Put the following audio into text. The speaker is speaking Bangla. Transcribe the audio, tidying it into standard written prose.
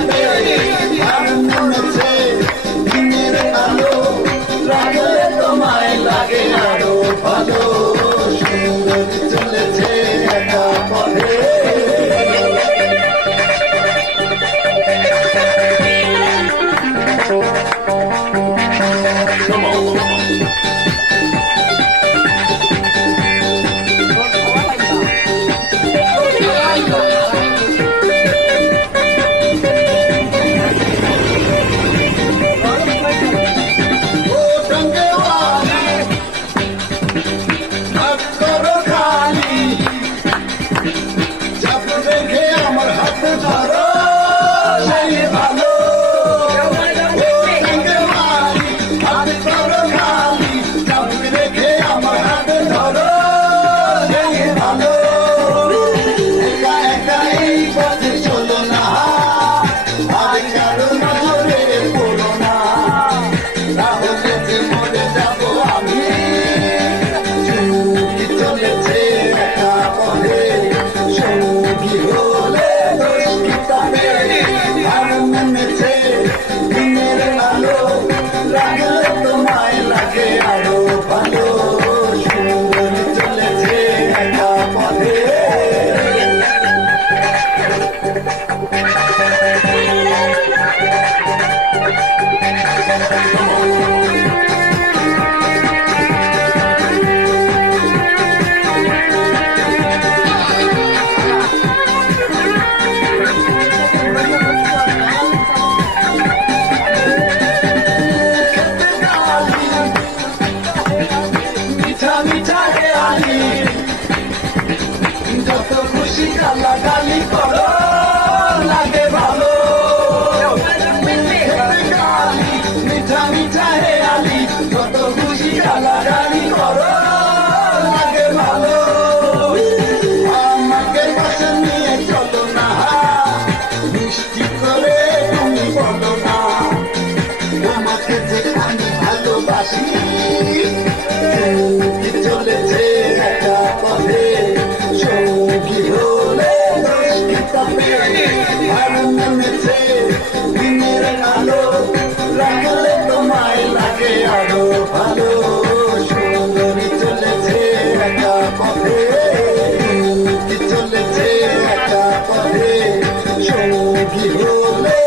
তাকে আর মনেছে দিনের আলো রাখলে তোমায় লাগে আরো ভালো সুন্দর চলেছে একা পথে Come on, come on. যত খুশি গালাগালি করো লাগে ভালো মিঠা মিঠা হেয়ালি যত খুশি গালাগালি করো লাগে ভালো আমাকে পাশে নিয়ে চলো না মিষ্টি করে তুমি বলো না তোমাকে যে আমি ভালোবাসি চলেছে একা পথে সঙ্গী হলে আর নেমেছে দিনের আলো রাখলে তোমায় লাগে আরো ভালো সুন্দরী চলেছে একা পথে চলেছে একা পথে সঙ্গী হলে